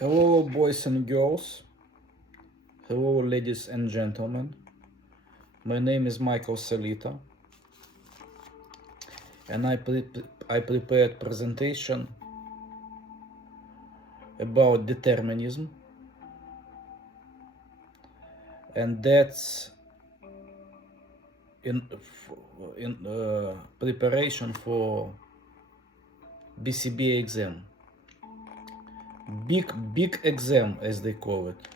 Hello, boys and girls. Hello, ladies and gentlemen. My name is Michael Salita, and I prepared presentation about determinism, and that's in preparation for BCB exam. Big exam, as they call it.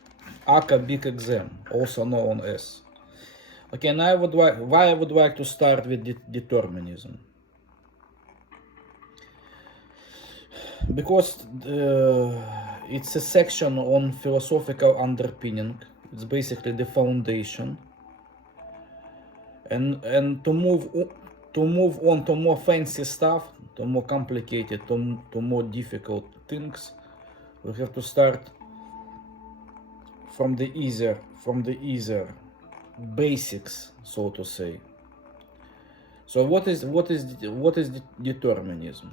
ACA big exam, also known as. Okay, and why I would like to start with determinism. Because it's a section on philosophical underpinning. It's basically the foundation. And to move on to more fancy stuff, to more complicated, to more difficult things, we have to start from the easier basics, so to say. So what is determinism?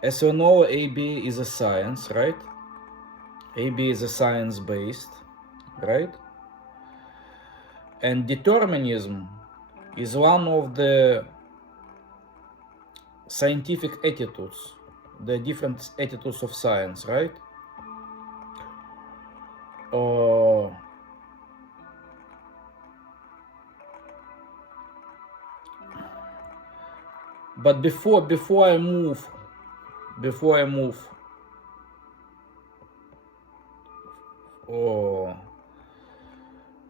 As we know, AB is a science, right? AB is a science-based, right? And determinism is one of the scientific attitudes, the different attitudes of science, right? But before I move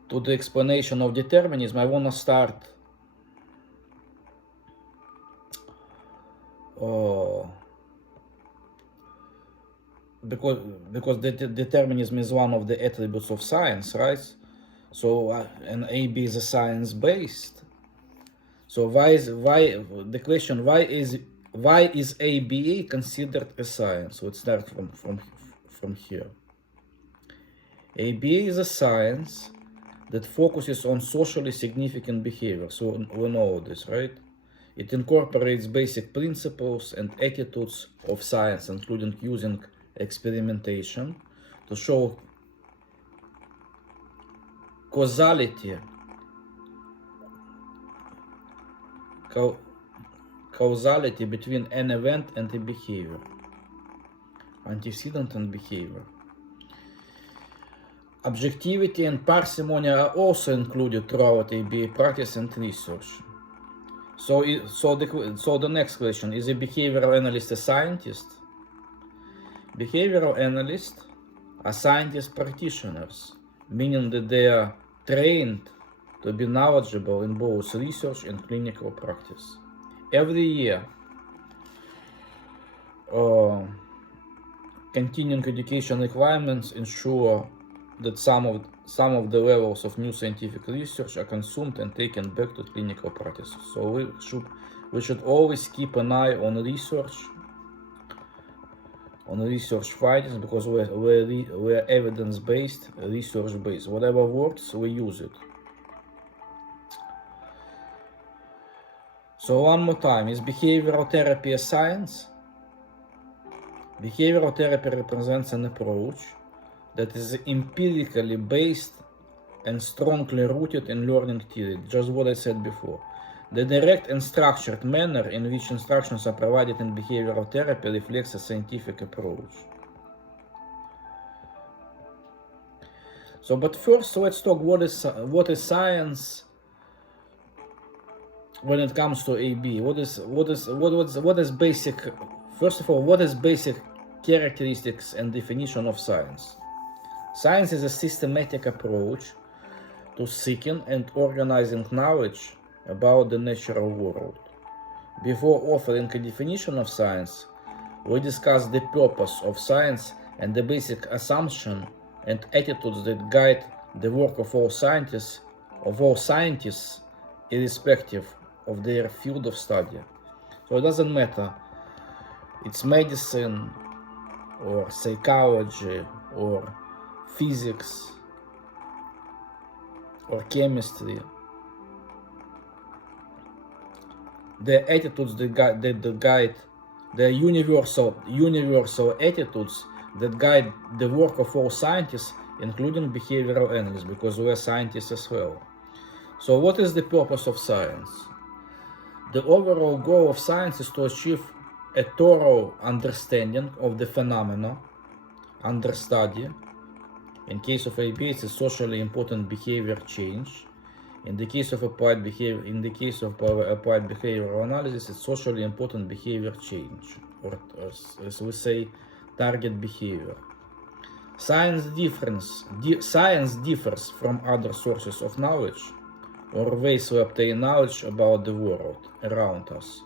to the explanation of determinism, I want to start because determinism is one of the attributes of science, right? So and AB is a science-based. So why is ABA considered a science? Let's start from here. ABA is a science that focuses on socially significant behavior. So we know this, right? It incorporates basic principles and attitudes of science, including using experimentation to show causality between an event and a behavior, antecedent and behavior. Objectivity and parsimony are also included throughout ABA practice and research. So the next question, is a behavioral analyst a scientist? Behavioral analysts are scientist practitioners, meaning that they are trained to be knowledgeable in both research and clinical practice. Every year, continuing education requirements ensure that some of the levels of new scientific research are consumed and taken back to clinical practice. So we should always keep an eye on research findings, because we're evidence-based, research-based. Whatever works, we use it. So one more time, is behavioral therapy a science? Behavioral therapy represents an approach that is empirically based and strongly rooted in learning theory, just what I said before. The direct and structured manner in which instructions are provided in behavioral therapy reflects a scientific approach. So, but first let's talk what is science when it comes to AB. What is basic? First of all, what is basic characteristics and definition of science? Science is a systematic approach to seeking and organizing knowledge about the natural world. Before offering a definition of science, we discuss the purpose of science and the basic assumptions and attitudes that guide the work of all scientists, irrespective of their field of study. So it doesn't matter, it's medicine or psychology or physics or chemistry. The attitudes that guide the universal attitudes that guide the work of all scientists, including behavioral analysts, because we are scientists as well. So what is the purpose of science? The overall goal of science is to achieve a thorough understanding of the phenomena under study. In case of AB, it's a socially important behavior change. In the case of applied behavioral analysis, it's socially important behavior change, or as we say, target behavior. Science differs from other sources of knowledge or ways we obtain knowledge about the world around us.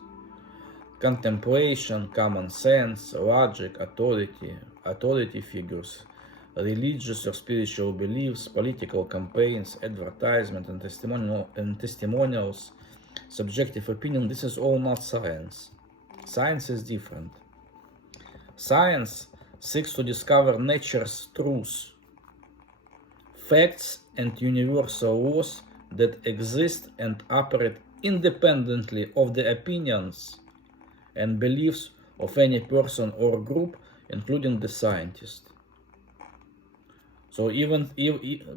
Contemplation, common sense, logic, authority figures, religious or spiritual beliefs, political campaigns, advertisement and testimonials, subjective opinion. This is all not science. Science is different. Science seeks to discover nature's truths, facts and universal laws that exist and operate independently of the opinions and beliefs of any person or group, including the scientist. So even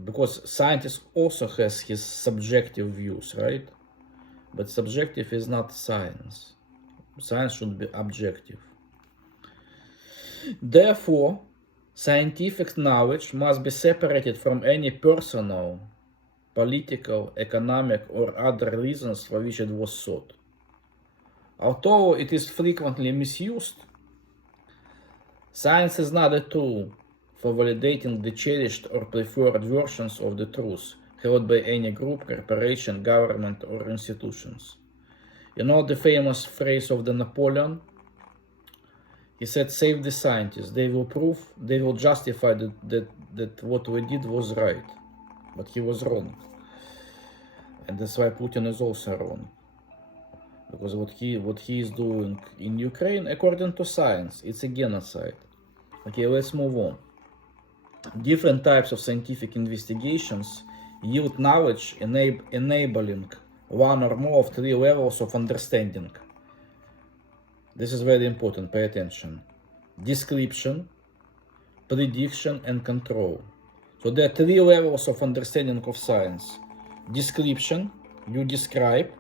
because scientist also has his subjective views, right? But subjective is not science. Science should be objective. Therefore, scientific knowledge must be separated from any personal, political, economic, or other reasons for which it was sought. Although it is frequently misused, science is not a tool for validating the cherished or preferred versions of the truth held by any group, corporation, government, or institutions. You know the famous phrase of the Napoleon? He said, "Save the scientists. They will justify that what we did was right." But he was wrong. And that's why Putin is also wrong. Because what he is doing in Ukraine, according to science, it's a genocide. Okay, let's move on. Different types of scientific investigations yield knowledge enabling one or more of three levels of understanding. This is very important, pay attention. Description, prediction, and control. So there are three levels of understanding of science. Description, you describe.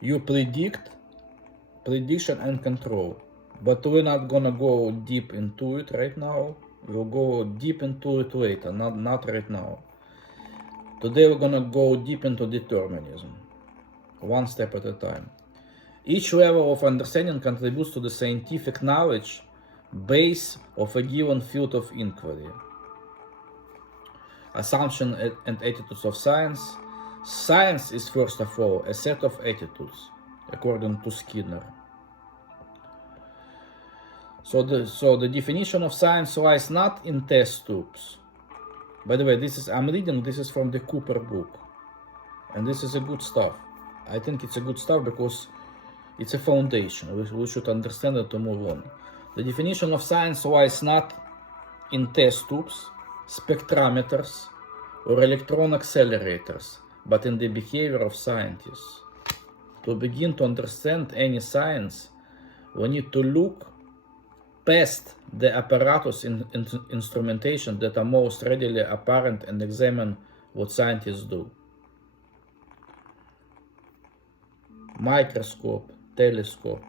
You predict, prediction, and control. But we're not gonna go deep into it right now. We'll go deep into it later, not right now. Today we're gonna go deep into determinism, one step at a time. Each level of understanding contributes to the scientific knowledge base of a given field of inquiry. Assumption and attitudes of science. Science is, first of all, a set of attitudes, according to Skinner. So the definition of science lies not in test tubes. By the way, this is from the Cooper book. And this is a good stuff. I think it's a good stuff because it's a foundation. We should understand it to move on. The definition of science lies not in test tubes, spectrometers, or electron accelerators, but in the behavior of scientists. To begin to understand any science, we need to look past the apparatus and instrumentation that are most readily apparent and examine what scientists do. Microscope, telescope.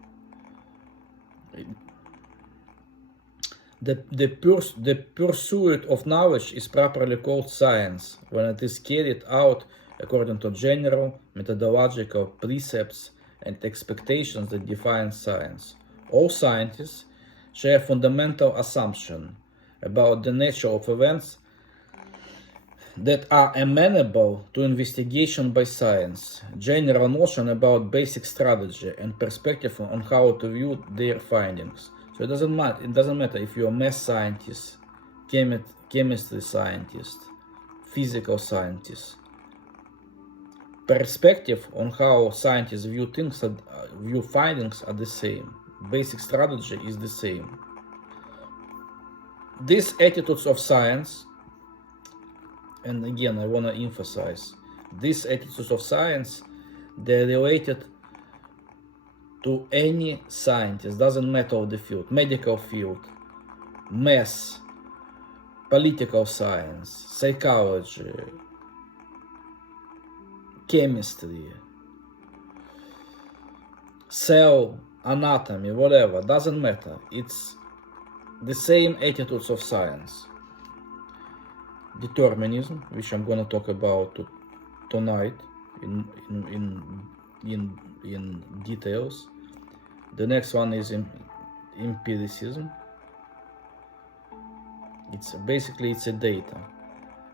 The pursuit of knowledge is properly called science when it is carried out according to general methodological precepts and expectations that define science. All scientists share a fundamental assumption about the nature of events that are amenable to investigation by science, general notion about basic strategy, and perspective on how to view their findings. So it doesn't matter if you're a math scientist, chemistry scientist, physical scientist. Perspective on how scientists view findings are the same. Basic strategy is the same. These attitudes of science, and again I want to emphasize, these attitudes of science, they're related to any scientist, doesn't matter of the field, medical field, math, political science, psychology, chemistry, cell anatomy, whatever, doesn't matter. It's the same attitudes of science. Determinism, which I'm gonna talk about tonight in details. The next one is empiricism. It's basically a data.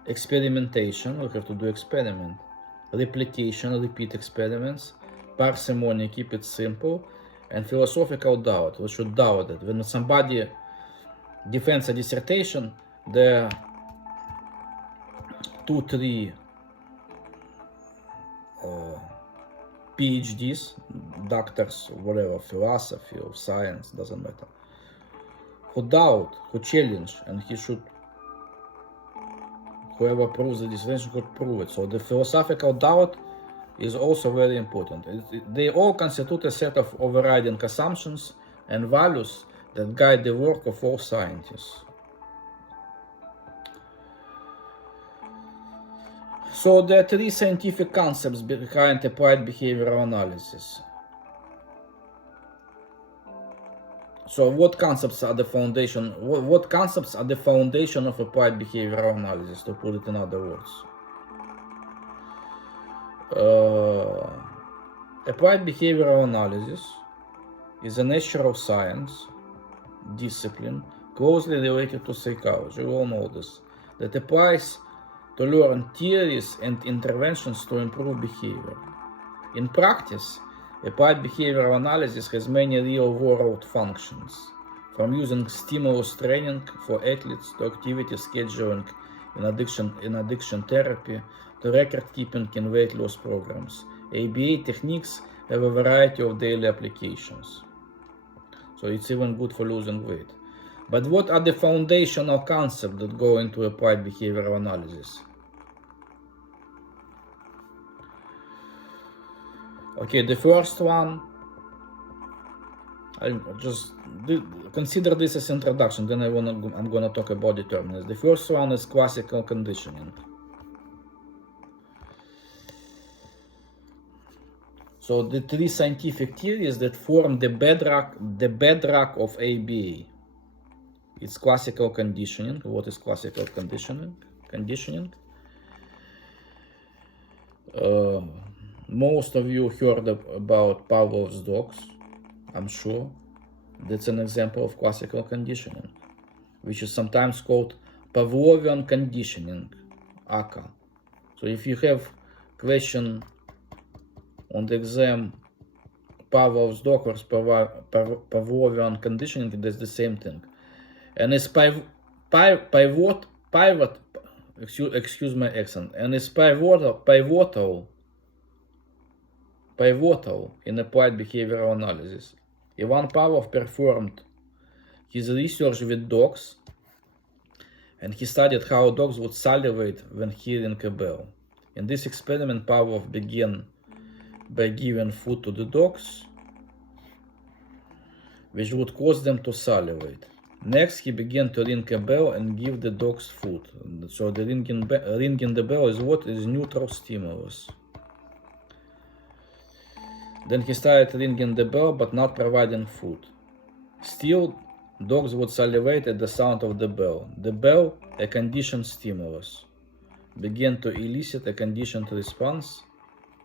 Experimentation, we have to do experiment. Replication, repeat experiments. Parsimony, keep it simple. And philosophical doubt, we should doubt it. When somebody defends a dissertation, there are 2-3 PhDs, doctors, whatever, philosophy or science, doesn't matter, who doubt, who challenge, and whoever proves the dissertation could prove it. So the philosophical doubt is also very important. They all constitute a set of overriding assumptions and values that guide the work of all scientists. So there are 3 scientific concepts behind applied behavioral analysis. So what concepts are the foundation? What concepts are the foundation of applied behavioral analysis, to put it in other words? Applied behavioral analysis is a natural science discipline closely related to psychology. We all know this. That applies to learn theories and interventions to improve behavior. In practice, applied behavioral analysis has many real-world functions, from using stimulus training for athletes to activity scheduling in addiction therapy to record-keeping in weight loss programs. ABA techniques have a variety of daily applications, so it's even good for losing weight. But what are the foundational concepts that go into applied behavioral analysis? Okay, the first one, I just consider this as introduction, then I'm gonna talk about determinism. The first one is classical conditioning. So the 3 scientific theories that form the bedrock of ABA. It's classical conditioning. What is classical conditioning? Most of you heard about Pavlov's dogs, I'm sure. That's an example of classical conditioning, which is sometimes called Pavlovian conditioning, ACA. So if you have question on the exam, Pavlov's dog or Pavlovian conditioning, that's the same thing. And it's pivot, excuse my accent, and it's pivotal in applied behavioral analysis. Ivan Pavlov performed his research with dogs, and he studied how dogs would salivate when hearing a bell. In this experiment, Pavlov began by giving food to the dogs, which would cause them to salivate. Next, he began to ring a bell and give the dogs food. So the ringing the bell is what is neutral stimulus. Then he started ringing the bell but not providing food. Still, dogs would salivate at the sound of the bell. The bell, a conditioned stimulus, began to elicit a conditioned response,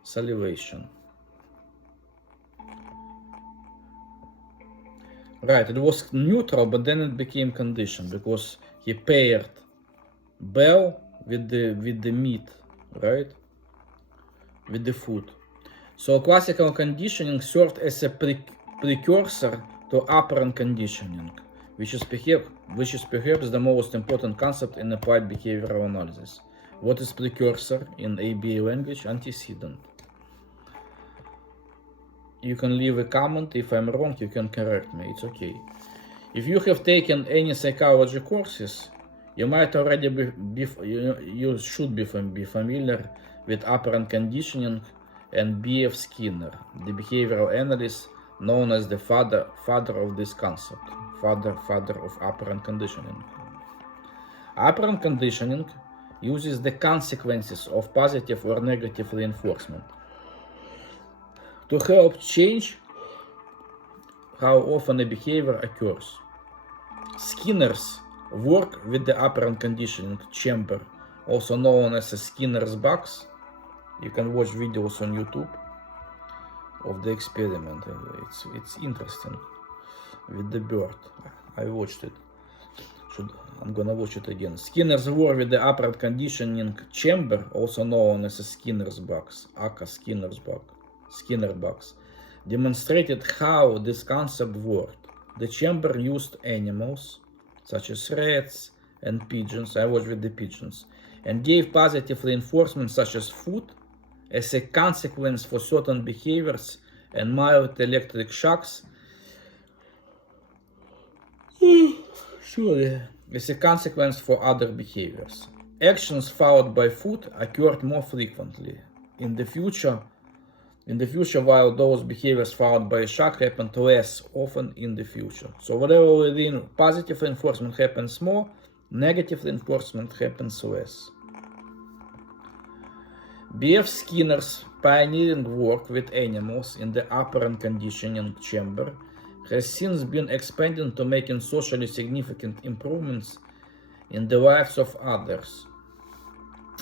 salivation. Right, it was neutral, but then it became conditioned because he paired bell with the meat, right? With the food. So classical conditioning served as a precursor to operant conditioning, which is perhaps the most important concept in applied behavioral analysis. What is precursor in ABA language? Antecedent. You can leave a comment. If I'm wrong, you can correct me. It's okay. If you have taken any psychology courses, you might already you should be familiar with operant conditioning and B.F. Skinner, the behavioral analyst known as the father of this concept, father of operant conditioning. Operant conditioning uses the consequences of positive or negative reinforcement to help change how often a behavior occurs. Skinners work with the operant conditioning chamber, also known as a Skinner's box. You can watch videos on YouTube of the experiment. It's interesting with the bird. I watched it. I'm gonna watch it again. Skinner's work with the operant conditioning chamber, also known as a Skinner's box, aka Skinner box, demonstrated how this concept worked. The chamber used animals such as rats and pigeons. I watched with the pigeons, and gave positive reinforcement such as food as a consequence for certain behaviors and mild electric shocks as a consequence for other behaviors. Actions followed by food occurred more frequently. In the future, while those behaviors followed by a shock happened less often in the future. So whatever within positive reinforcement happens more, negative reinforcement happens less. B.F. Skinner's pioneering work with animals in the operant conditioning chamber has since been expanded to making socially significant improvements in the lives of others.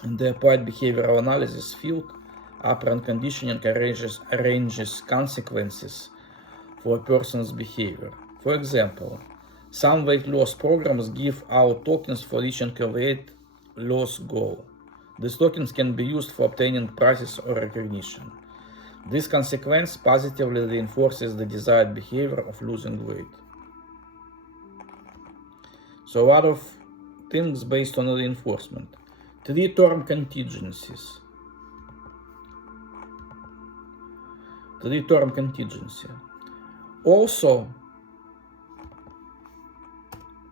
In the applied behavioral analysis field, operant conditioning arranges consequences for a person's behavior. For example, some weight loss programs give out tokens for reaching a weight loss goal. These tokens can be used for obtaining prizes or recognition. This consequence positively reinforces the desired behavior of losing weight. So a lot of things based on reinforcement. 3 term contingencies. 3 term contingency. Also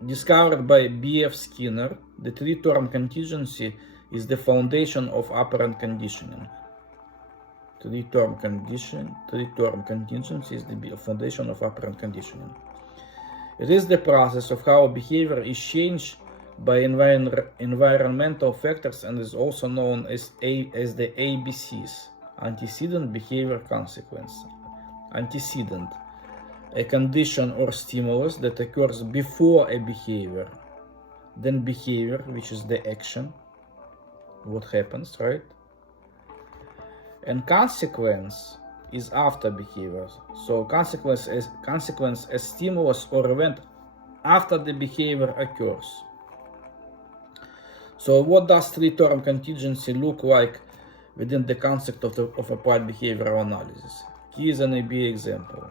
discovered by B.F. Skinner, the 3 term contingency is the foundation of operant conditioning. 3 term contingency is the foundation of operant conditioning. It is the process of how behavior is changed by environmental factors and is also known as the ABCs, antecedent, behavior, consequence. Antecedent, a condition or stimulus that occurs before a behavior, then behavior, which is the action, what happens, right? And consequence is after behavior. So consequence as stimulus or event after the behavior occurs. So what does 3 term contingency look like within the concept of applied behavioral analysis? Here is an AB example.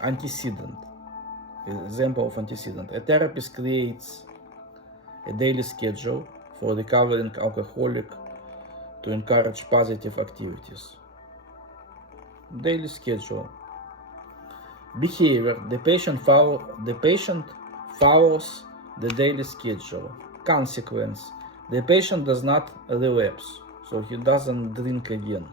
Antecedent. Example of antecedent. A therapist creates a daily schedule for recovering alcoholic to encourage positive activities. Daily schedule. Behavior. The patient follows the daily schedule. Consequence. The patient does not relapse, so he doesn't drink again.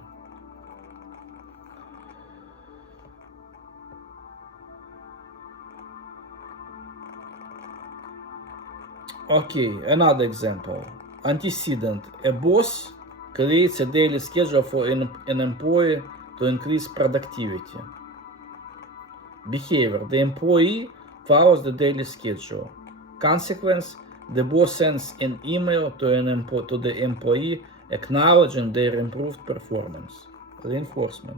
Okay, another example. Antecedent. A boss creates a daily schedule for an employee to increase productivity. Behavior. The employee follows the daily schedule. Consequence. The boss sends an email to the employee acknowledging their improved performance. Reinforcement.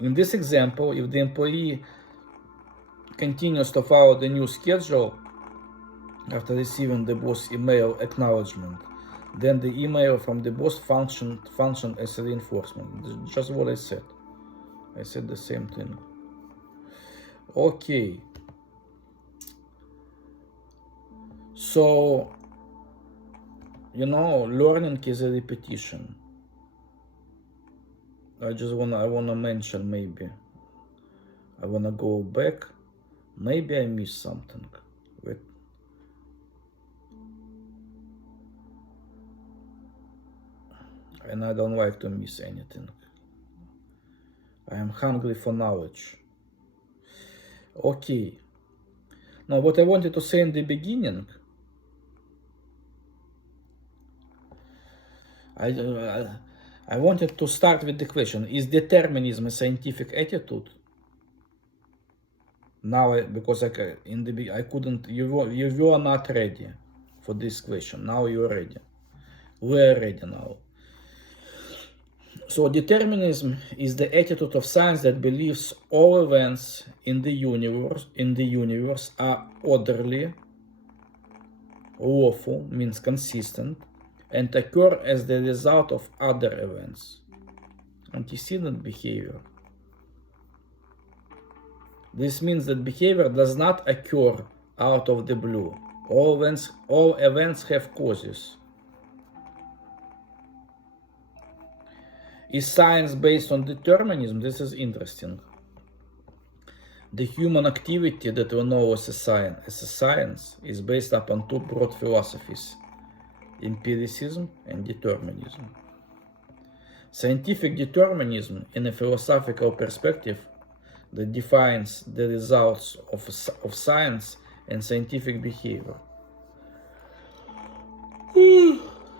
In this example, if the employee continues to follow the new schedule after receiving the boss email acknowledgement, then the email from the boss function as a reinforcement. Just what I said. I said the same thing. Okay. So, learning is a repetition. I wanna mention, maybe I wanna go back. Maybe I missed something. Wait. And I don't like to miss anything. I am hungry for knowledge. Okay. Now, what I wanted to say in the beginning, I wanted to start with the question: is determinism a scientific attitude? Now, because I couldn't. You were not ready for this question. Now you are ready. We are ready now. So determinism is the attitude of science that believes all events in the universe are orderly, lawful, means consistent, and occur as the result of other events. Antecedent behavior. This means that behavior does not occur out of the blue. All events have causes. Is science based on determinism? This is interesting. The human activity that we know as a science is based upon two broad philosophies: empiricism and determinism. Scientific determinism, in a philosophical perspective, that defines the results of science and scientific behavior.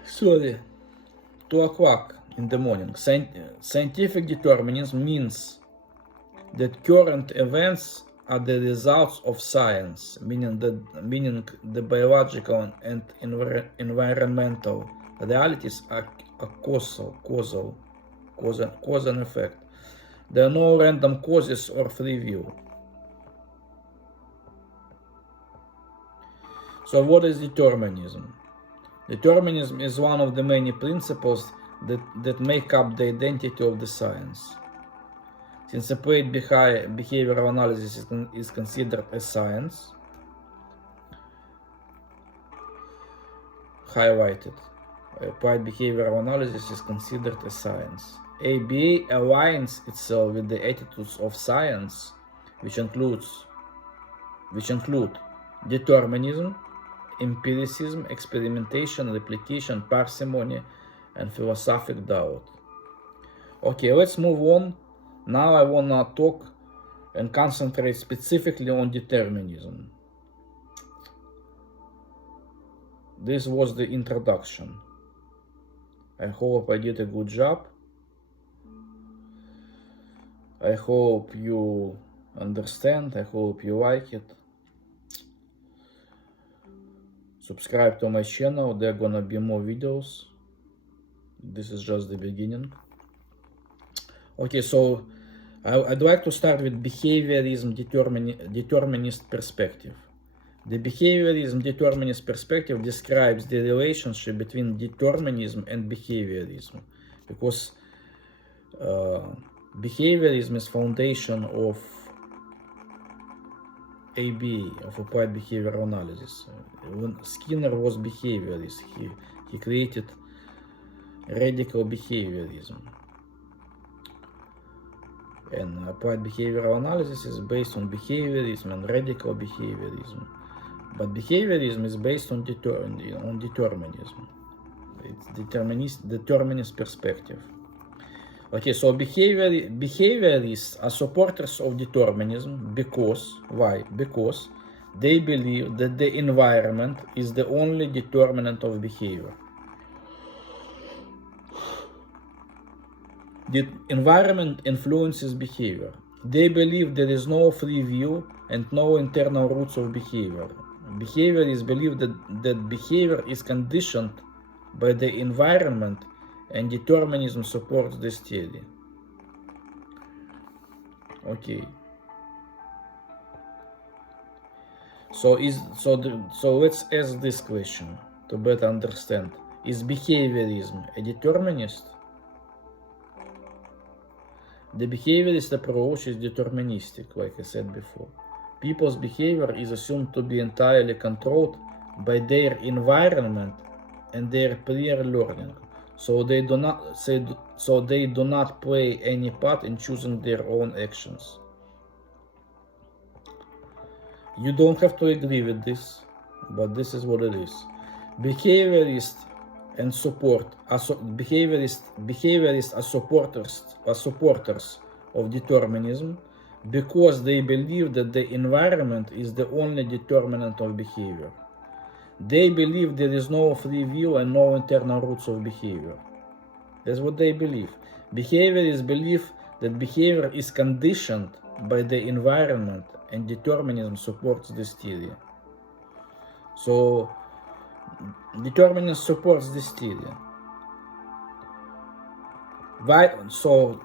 Sorry, 2 o'clock in the morning. Scientific determinism means that current events are the results of science, meaning the biological and environmental realities are cause and effect. There are no random causes or free will. So what is determinism? Determinism is one of the many principles that make up the identity of the science. Since applied behavioral analysis is considered a science, highlighted, applied behavioral analysis is considered a science. ABA aligns itself with the attitudes of science, which include determinism, empiricism, experimentation, replication, parsimony, and philosophic doubt. Okay, let's move on. Now I wanna talk and concentrate specifically on determinism. This was the introduction. I hope I did a good job. I hope you understand. I hope you like it. Subscribe to my channel. There are gonna be more videos. This is just the beginning. Okay, so I'd like to start with behaviorism determinist perspective. The behaviorism determinist perspective describes the relationship between determinism and behaviorism, because behaviorism is foundation of ABA, of applied behavioral analysis. When Skinner was behaviorist, he created radical behaviorism. And applied behavioral analysis is based on behaviorism and radical behaviorism. But behaviorism is based on determinism. It's determinist perspective. Okay, so behaviorists are supporters of determinism because, why? Because they believe that the environment is the only determinant of behavior. The environment influences behavior. They believe there is no free will and no internal roots of behavior. Behaviorists believe that behavior is conditioned by the environment, and determinism supports this theory. Okay. So let's ask this question to better understand: is behaviorism a determinist? The behaviorist approach is deterministic, like I said before. People's behavior is assumed to be entirely controlled by their environment and their prior learning, so they do not play any part in choosing their own actions. You don't have to agree with this, but this is what it is. Behaviorists are supporters of determinism because they believe that the environment is the only determinant of behavior. They believe there is no free will and no internal roots of behavior. That's what they believe. Behavior is belief that behavior is conditioned by the environment, and determinism supports this theory. So, determinism supports this theory. Why? So,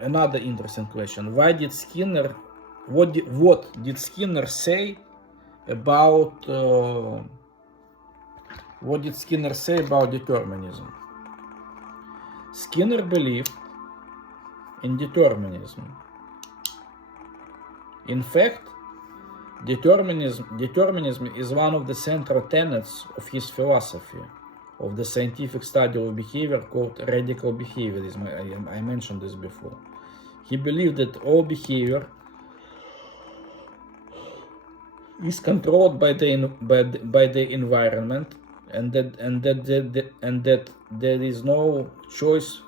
another interesting question: Why did Skinner? What did Skinner say about? What did Skinner say about determinism? Skinner believed in determinism. In fact, determinism is one of the central tenets of his philosophy of the scientific study of behavior called radical behaviorism. I mentioned this before. He believed that all behavior is controlled by the environment, and that there is no choice.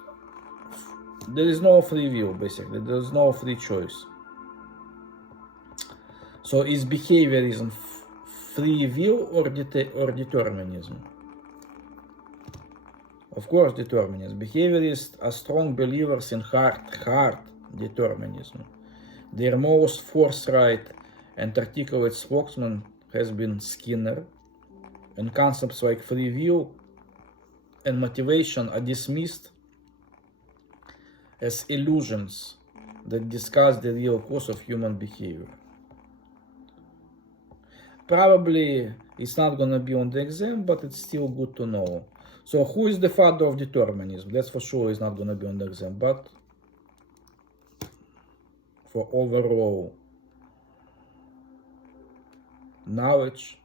There is no free will. Basically, there is no free choice. So, is behaviorism free will or determinism? Of course, determinism. Behaviorists are strong believers in hard determinism. Their most forthright and articulate spokesman has been Skinner, and concepts like free will and motivation are dismissed as illusions that discuss the real cause of human behavior. Probably it's not going to be on the exam, but it's still good to know. So who is the father of determinism? That's for sure is not going to be on the exam, but for overall knowledge,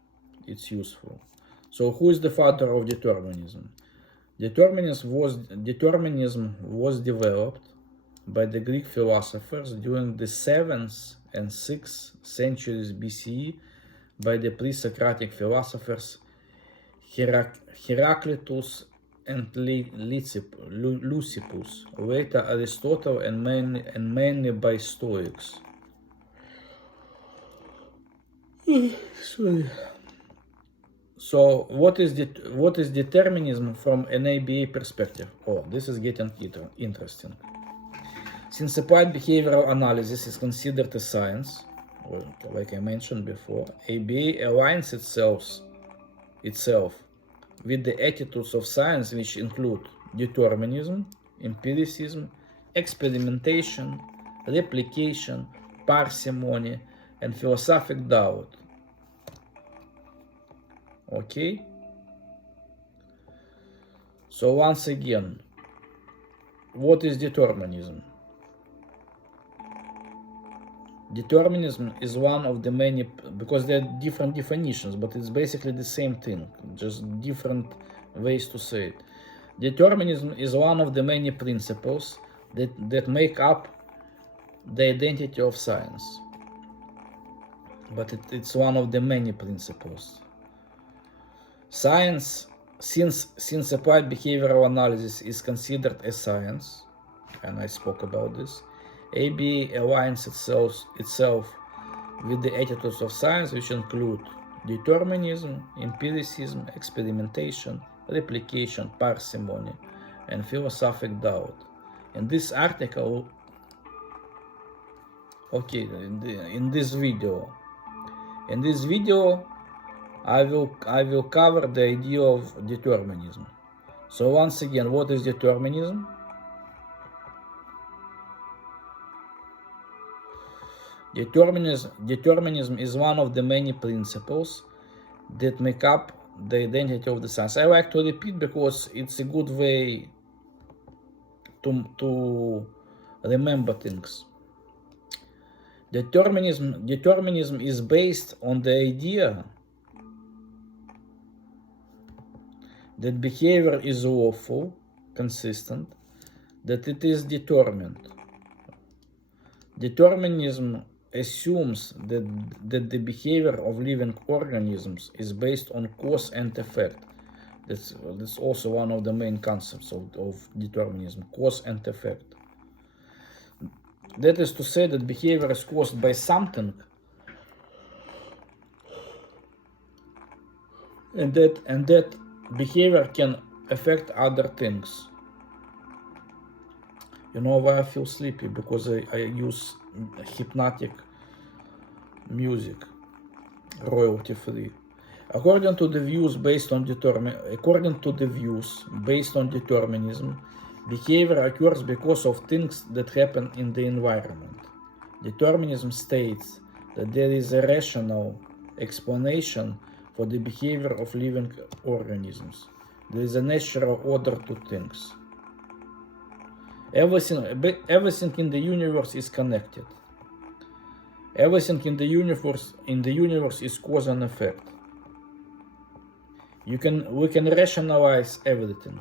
it's useful. So who is the father of determinism? Determinism was developed by the Greek philosophers during the 7th and 6th centuries BCE by the pre-Socratic philosophers Heraclitus and Leucippus, later Aristotle, and mainly by Stoics. Sorry. So, what is determinism from an ABA perspective? Oh, this is getting interesting. Since applied behavioral analysis is considered a science, like I mentioned before, ABA aligns itself with the attitudes of science, which include determinism, empiricism, experimentation, replication, parsimony, and philosophic doubt. Okay? So once again, what is determinism? Determinism is one of the many, because there are different definitions, but it's basically the same thing, just different ways to say it. Determinism is one of the many principles that make up the identity of science. But it's one of the many principles. Science, since applied behavioral analysis is considered a science, and I spoke about this, ABA aligns itself with the attitudes of science, which include determinism, empiricism, experimentation, replication, parsimony, and philosophic doubt. In this article, okay, in this video, I will cover the idea of determinism. So once again, what is determinism? Determinism is one of the many principles that make up the identity of the science. I like to repeat because it's a good way to remember things. Determinism is based on the idea that behavior is lawful, consistent, that it is determined. Determinism assumes that the behavior of living organisms is based on cause and effect. That's also one of the main concepts of determinism, cause and effect. That is to say that behavior is caused by something, and that behavior can affect other things. You know why I feel sleepy? Because I use hypnotic music, royalty free. According to the views based on determinism, behavior occurs because of things that happen in the environment. Determinism states that there is a rational explanation for the behavior of living organisms. There is a natural order to things. Everything in the universe is connected. Everything in the universe is cause and effect. We can rationalize everything.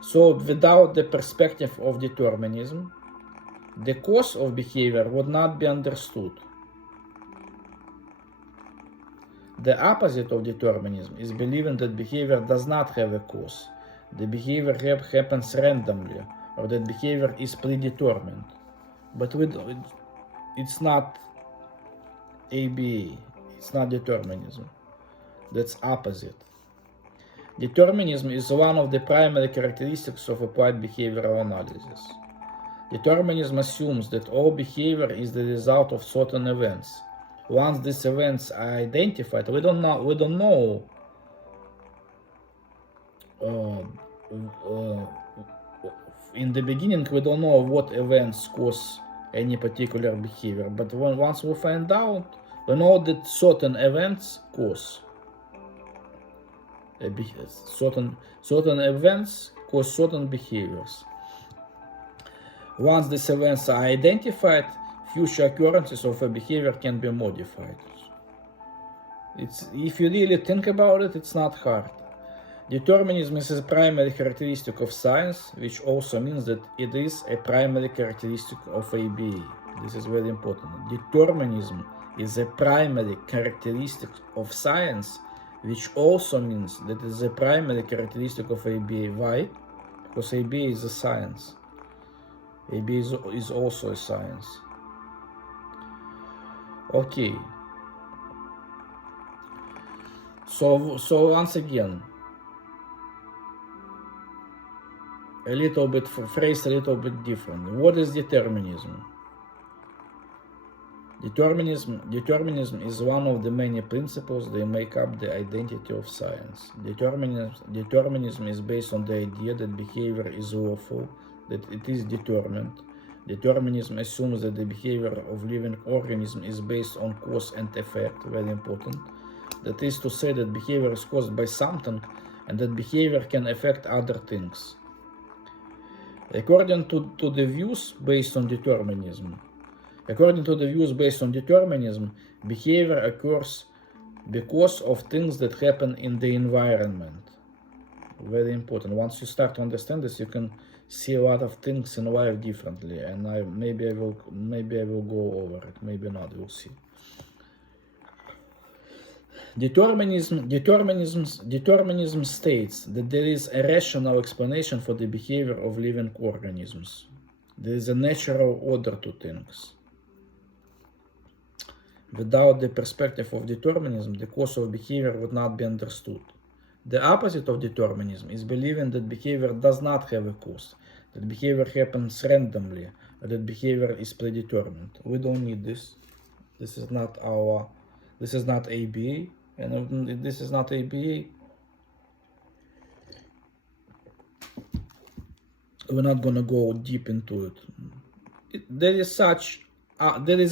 So without the perspective of determinism, the cause of behavior would not be understood. The opposite of determinism is believing that behavior does not have a cause. The behavior happens randomly, or that behavior is predetermined. But it's not ABA, it's not determinism. That's opposite. Determinism is one of the primary characteristics of applied behavioral analysis. Determinism assumes that all behavior is the result of certain events. Once these events are identified, we don't know in the beginning we don't know what events cause any particular behavior, but once we find out, we know that certain events cause certain events cause certain behaviors. Once these events are identified, future occurrences of a behavior can be modified. If you really think about it, it's not hard. Determinism is a primary characteristic of science, which also means that it is a primary characteristic of ABA. This is very important. Determinism is a primary characteristic of science, which also means that it is a primary characteristic of ABA. Why? Because ABA is a science. ABA is also a science. Okay. So once again, phrased a little bit different. What is determinism? Determinism is one of the many principles that make up the identity of science. Determinism is based on the idea that behavior is lawful, that it is determined. Determinism assumes that the behavior of living organisms is based on cause and effect, very important. That is to say that behavior is caused by something and that behavior can affect other things. According to the views based on determinism, behavior occurs because of things that happen in the environment. Very important. Once you start to understand this, you can see a lot of things in life differently, and maybe I will go over it, maybe not, we'll see. Determinism states that there is a rational explanation for the behavior of living organisms. There is a natural order to things. Without the perspective of determinism, the cause of behavior would not be understood. The opposite of determinism is believing that behavior does not have a cause, that behavior happens randomly, or that behavior is predetermined. We don't need this. This is not ABA, and if this is not ABA, we're not gonna go deep into it. There is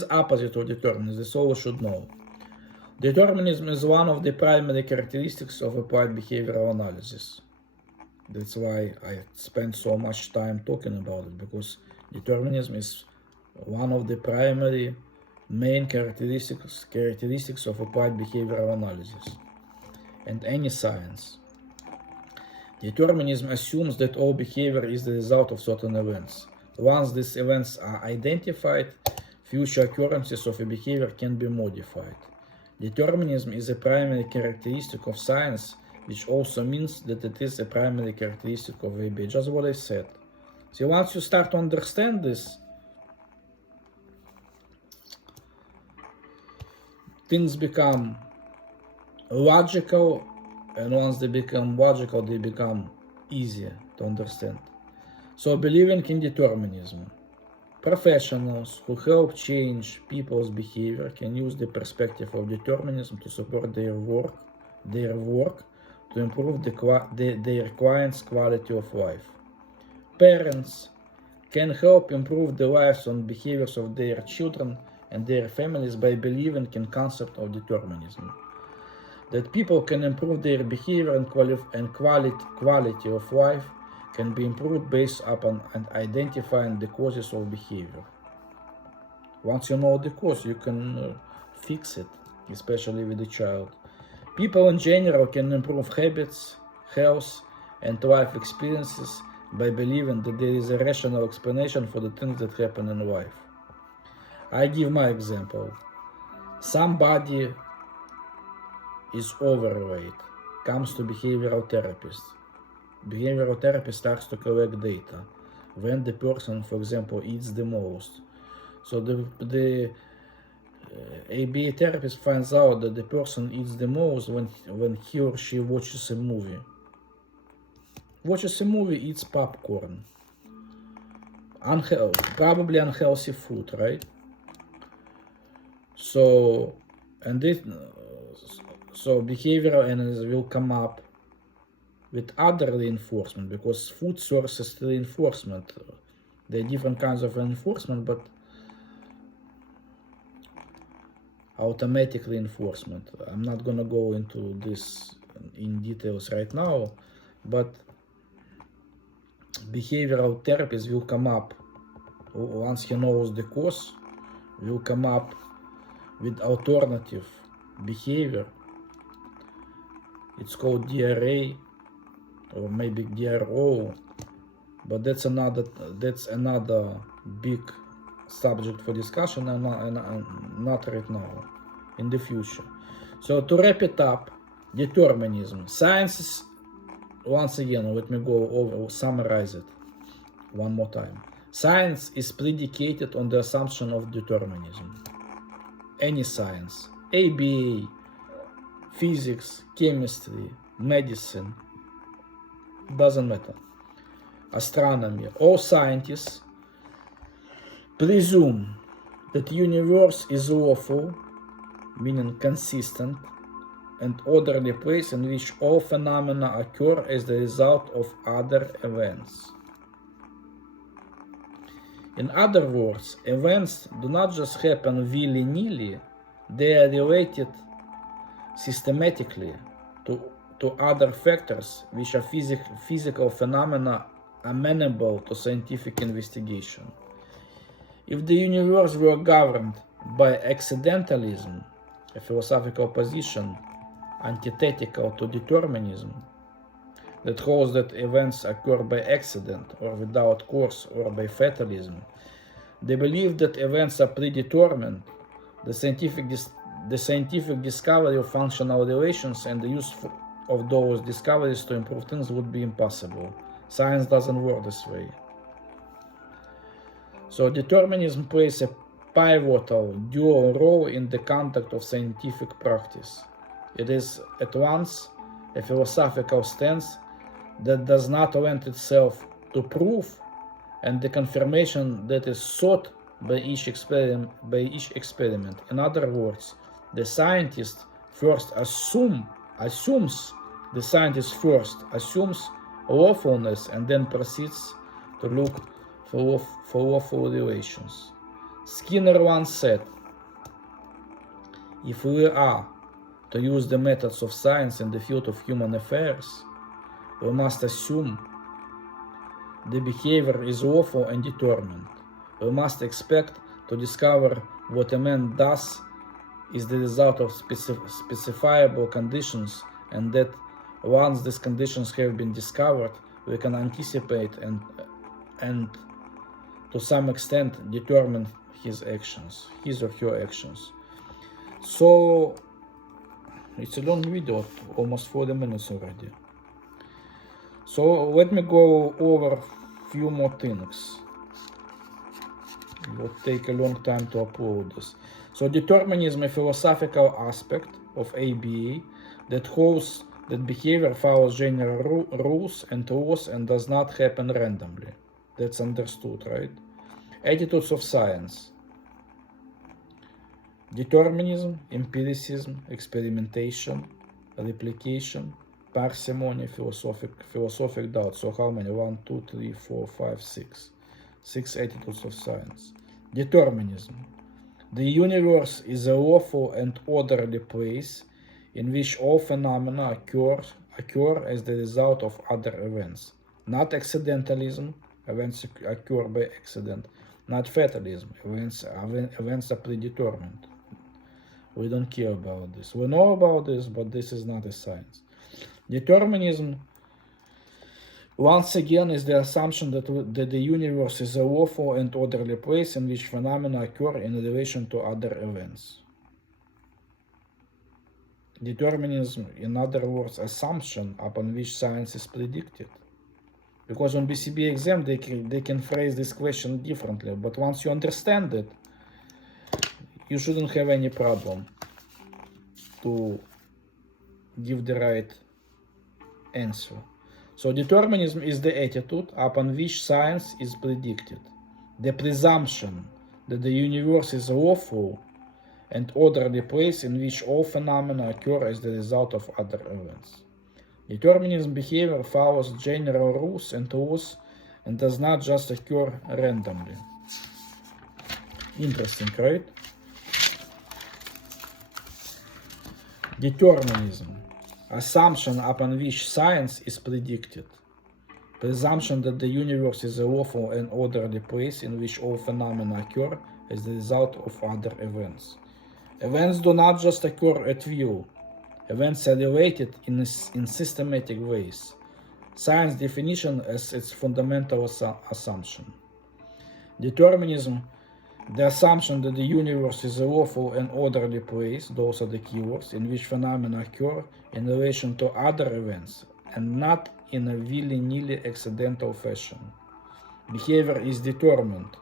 opposite of determinism. This all should know. Determinism is one of the primary characteristics of applied behavioral analysis. That's why I spend so much time talking about it, because determinism is one of the primary main characteristics of applied behavioral analysis and any science. Determinism assumes that all behavior is the result of certain events. Once these events are identified, future occurrences of a behavior can be modified. Determinism is a primary characteristic of science, which also means that it is a primary characteristic of ABA. Just what I said. So once you start to understand this, things become logical, and once they become logical, they become easier to understand. So believing in determinism. Professionals who help change people's behavior can use the perspective of determinism to support their work to improve their clients' quality of life. Parents can help improve the lives and behaviors of their children and their families by believing in concept of determinism. That people can improve their behavior and quality of life can be improved based upon and identifying the causes of behavior. Once you know the cause, you can fix it, especially with the child. People in general can improve habits, health, and life experiences by believing that there is a rational explanation for the things that happen in life. I give my example. Somebody is overweight, comes to behavioral therapist. Behavioral therapy starts to collect data when the person, for example, eats the most. So the ABA therapist finds out that the person eats the most when he or she watches a movie. Eats popcorn. Probably unhealthy food, right? So behavioral analysis will come up with other reinforcement, because food sources reinforcement. There are different kinds of reinforcement, but automatic reinforcement. I'm not gonna go into this in details right now, but behavioral therapist will come up, once he knows the cause, will come up with alternative behavior. It's called DRA, or maybe DRO, but that's another big subject for discussion, and not right now, in the future. So to wrap it up, determinism. Science is, once again, let me go over, summarize it one more time. Science is predicated on the assumption of determinism. Any science, ABA, physics, chemistry, medicine, doesn't matter. Astronomy, all scientists presume that the universe is lawful, meaning consistent, and orderly place in which all phenomena occur as the result of other events. In other words, events do not just happen willy-nilly, they are related systematically to other factors which are physical phenomena amenable to scientific investigation. If the universe were governed by accidentalism, a philosophical position antithetical to determinism, that holds that events occur by accident or without cause or by fatalism, the belief that events are predetermined, the scientific discovery of functional relations and the use of those discoveries to improve things would be impossible. Science doesn't work this way. So determinism plays a pivotal dual role in the conduct of scientific practice. It is at once a philosophical stance that does not lend itself to proof and the confirmation that is sought by each experiment. In other words, the scientist first assumes lawfulness and then proceeds to look for lawful relations. Skinner once said, if we are to use the methods of science in the field of human affairs, we must assume the behavior is lawful and determined. We must expect to discover what a man does is the result of specifiable conditions, and that once these conditions have been discovered, we can anticipate and to some extent determine his or her actions. So it's a long video, almost 40 minutes already. So let me go over few more things. It will take a long time to upload this. So determinism, a philosophical aspect of ABA that holds that behavior follows general rules and laws and does not happen randomly. That's understood, right? Attitudes of science. Determinism, empiricism, experimentation, replication, parsimony, philosophic doubt. So how many? 1, 2, 3, 4, 5, 6. 6 attitudes of science. Determinism. The universe is a lawful and orderly place in which all phenomena occur as the result of other events. Not accidentalism, events occur by accident. Not fatalism, events are predetermined. We don't care about this. We know about this, but this is not a science. Determinism, once again, is the assumption that the universe is a lawful and orderly place in which phenomena occur in relation to other events. Determinism, in other words, assumption upon which science is predicted. Because on BCB exam, they can phrase this question differently, but once you understand it, you shouldn't have any problem to give the right answer. So determinism is the attitude upon which science is predicted. The presumption that the universe is a lawful and orderly place in which all phenomena occur as the result of other events. Determinism behavior follows general rules and laws and does not just occur randomly. Interesting, right? Determinism, assumption upon which science is predicted. Presumption that the universe is a lawful and orderly place in which all phenomena occur as the result of other events. Events do not just occur at will. Events are related in systematic ways. Science definition as its fundamental assumption. Determinism, the assumption that the universe is a lawful and orderly place, those are the keywords, in which phenomena occur in relation to other events and not in a willy-nilly accidental fashion. Behavior is determined.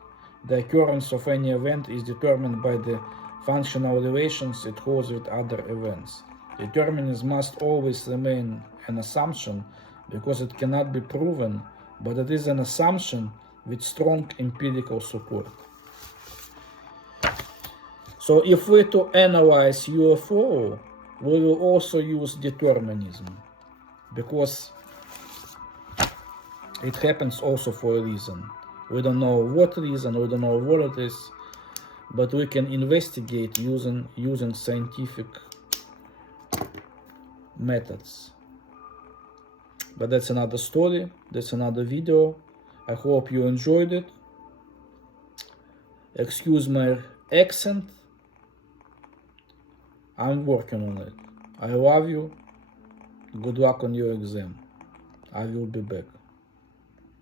The occurrence of any event is determined by the functional relations it holds with other events. Determinism must always remain an assumption because it cannot be proven, but it is an assumption with strong empirical support. So if we're to analyze UFO, we will also use determinism, because it happens also for a reason. We don't know what reason, we don't know what it is, but we can investigate using scientific methods. But that's another story, that's another video. I hope you enjoyed it. Excuse my accent. I'm working on it. I love you. Good luck on your exam. I will be back.